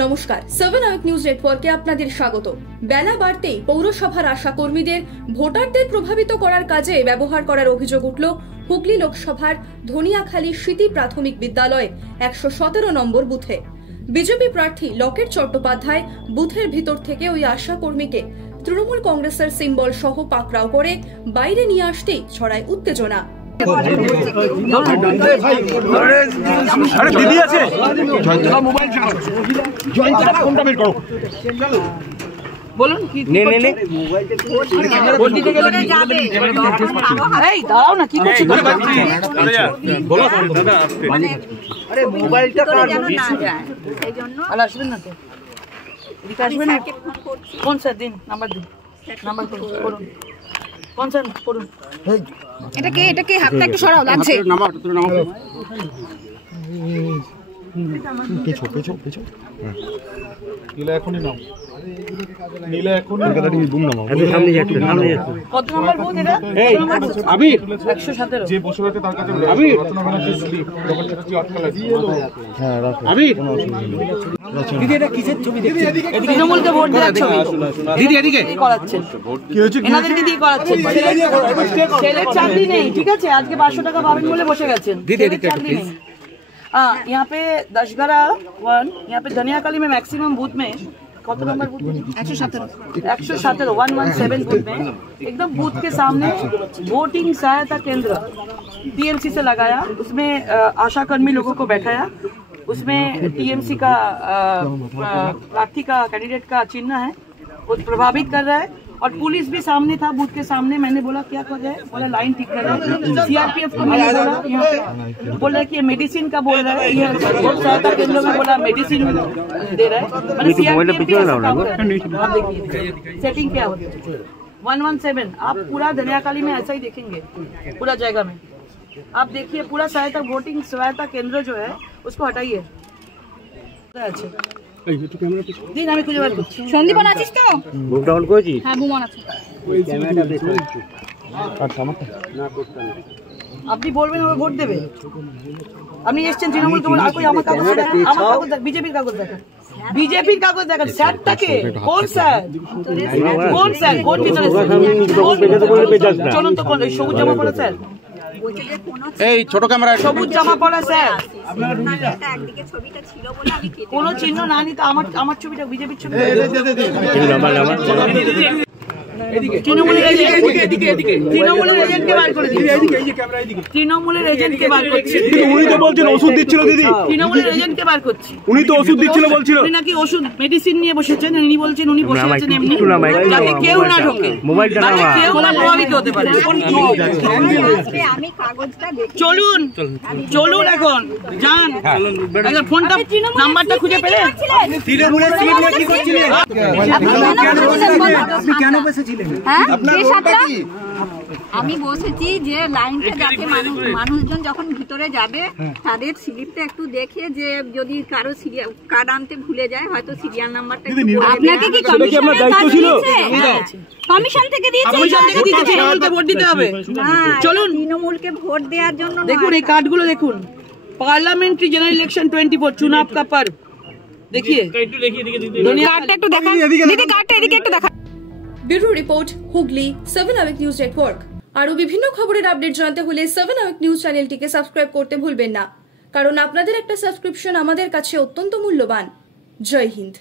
নমস্কার, 7 hour news নেটওয়ার্কে আপনাদের স্বাগত। বেলা বাড়তেই পৌরসভার আশা কর্মীদের ভোটারদের প্রভাবিত করার কাজে ব্যবহার করার অভিযোগ উঠল হুগলি লোকসভার ধনিয়াখালী স্মৃতি প্রাথমিক বিদ্যালয়ের 117 নম্বর বুথে। বিজেপি প্রার্থী লকেট চট্টোপাধ্যায় বুথের ভিতর থেকে ওই আশা কর্মীকে তৃণমূল কংগ্রেসের সিম্বল সহ পাকড়াও করে বাইরে নিয়ে আসতেই ছড়ায় উত্তেজনা। দিদি আছে বলুন কি দাঁড়াও না, কি করছি? আরে মোবাইলটা আসবেন না তো, এদিকে আসবেন না। কোন স্যার দিন, নাম্বার দিন, নাম্বার করুন। কোন স্যার করুন? এটাকে হাতটা একটু সরাও, লাগছে। নীলা এখনই নাও, নীলা এখনই বুম নাও। কত নাম্বার বুথ এটা? এই আবির 117 যে বসে আছে তার কাছে আবির রচনা ব্যানার্জি স্লিপ যখন এটা কি আটকা লাগছে। হ্যাঁ রাখো আবির। দিদি এটা কিসের ছবি দেখছেন? এদিকে তৃণমূলকে ভোট দেওয়ার ছবি। দিদি এদিকে কি করাচ্ছেন? কি হচ্ছে? এনাদেরকে দিয়ে করাচ্ছেন। ছেলের চাকরি নেই, ঠিক আছে? আজকে 500 টাকা পাবেন বলে বসে গেছেন। দিদি এদিকে প্লিজ। यहाँ पे दशहरा 1, यहाँ पे धनियाखाली में मैक्सिमम बूथ में कौन नंबर बूथ? 117 117 बूथ में एकदम बूथ के सामने वोटिंग सहायता केंद्र टीएमसी से लगाया। उसमें आशा कर्मी लोगों को बैठाया। उसमें टीएमसी का प्रार्थी का कैंडिडेट का चिन्ह है, वो प्रभावित कर रहा है। और पुलिस भी सामने था, बूथ के सामने। मैंने बोला क्या कर रहे हैं? बोला लाइन ठीक कर रहा है। सीआरपीएफ को मैंने बोला यहाँ पे, बोल रहा है कि ये मेडिसिन का बोल रहा है, ये सहायता केंद्र में बोला मेडिसिन दे रहा है। मैंने सीआरपीएफ सेटिंग क्या होती है 117। आप पूरा धनियाखाली में ऐसा ही देखेंगे, पूरा जगह में आप देखिए। पूरा सहायता वोटिंग सहायता केंद्र जो है उसको हटाइए। अच्छा দিন আমি খুঁজে বার করছি। সন্দীপন আছিস তো? বুক ডাউন করেছি? হ্যাঁ বুমন আছে। ওই ক্যামেরাটা দেখো আচ্ছা আমারটা না করতে না। আপনি বলবেন ও ভোট দেবে। আপনি এসেছেন তৃণমূল কংগ্রেস, আর কই আমার কাগজ দেখা, আমার কাগজ দেখ, বিজেপির কাগজ দেখা, বিজেপির কাগজ দেখা। স্যারটাকে কোন স্যার? কোন স্যার? কোন ভিতরে চলুন তো, কোন সবুজ জামা পরা স্যার? এই ছোট ক্যামেরা সবুজ জামা পরা স্যার। কোন চিহ্ন না নিতে আমার ছবিটা বিজেপির ছবি। তৃণমূলের এজেন্টকে বার করে তৃণমূলের এজেন্টকে বার করছি। উনি তো বলছেন ওষুধ দিচ্ছিল দিদি। তৃণমূলের এজেন্টকে বার করছি। উনি তো ওষুধ দিচ্ছিল বলছিল। উনি নাকি ওষুধ মেডিসিন নিয়ে বসেছেন। উনি বলছেন উনি বসে আছেন এমনি, যাতে কেউ না ঢোকে, যাতে কেউ না প্রভাবিত হতে পারে। চলুন চলুন এখন যান। ফোনটা নাম্বারটা খুঁজে পেলেন? তৃণমূলের সিট নিয়ে কি করছিলেন? আপনি কেন বসেছিলেন? আমি বসেছি যে লাইনটা যাতে মানুষজন যখন ভিতরে যাবে তাদের স্লিপটা একটু দেখে, যে যদি কারো কার্ড আনতে ভুলে যায় হয়তো সিরিয়াল নাম্বারটা। আপনাকে কি কমিশন থেকে দিয়েছে? তৃণমূলকে ভোট দিতে হবে। চলুন তৃণমূলকে ভোট দেওয়ার জন্য দেখুন এই কার্ডগুলো দেখুন। পার্লামেন্টারি জেনারেল ইলেকশন 24 चुनाव का पर्व देखिए। কার্ডটা একটু দেখান দিদি, কার্ডটা এদিকে একটু দেখান। Bureau report, Hooghly 7 hour news network. আরো বিভিন্ন খবরের আপডেট জানতে হলে 7 আওয়ার নিউজ চ্যানেলটিকে সাবস্ক্রাইব করতে ভুলবেন না, কারণ আপনাদের একটা সাবস্ক্রিপশন আমাদের কাছে অত্যন্ত মূল্যবান। জয় হিন্দ।